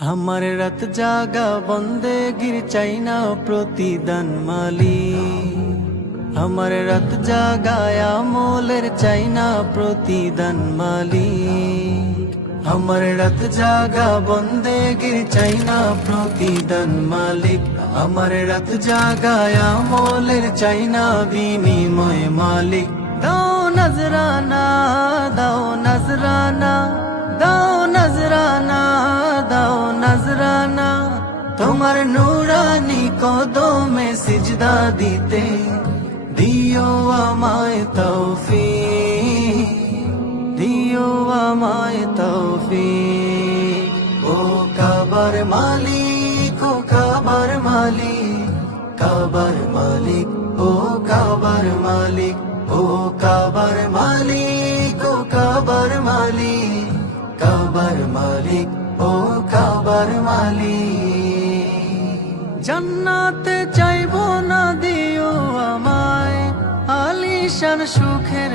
আমার রাত জাগা বন্দেগির চাইনা প্রতিদান মালিক। আমার রাত জাগায় আমলের চাইনা প্রতিদান মালিক। আমার রাত জাগা বন্দেগির চাইনা প্রতিদান মালিক। আমার রাত জাগায় আমলের চাইনা বিনিময় মালিক। দাও নজরানা, দাও নজরানা, দাও নজরানা, দাও নজরানা। তোমার নুরানি কদমে সিজদা দিতে দিও আমায় তৌফিক, দিও আমায় তৌফিক। ও কাবার মালিক, ও কাবার মালিক, কাবার মালিক, ও কাবার মালিক, ও কাবার মালিক, ও কাবার মালিক, কাবার মালিক, ও কাবার মালিক। জান্নাতে চাইবো না দিও আমায় আলিশান সুখের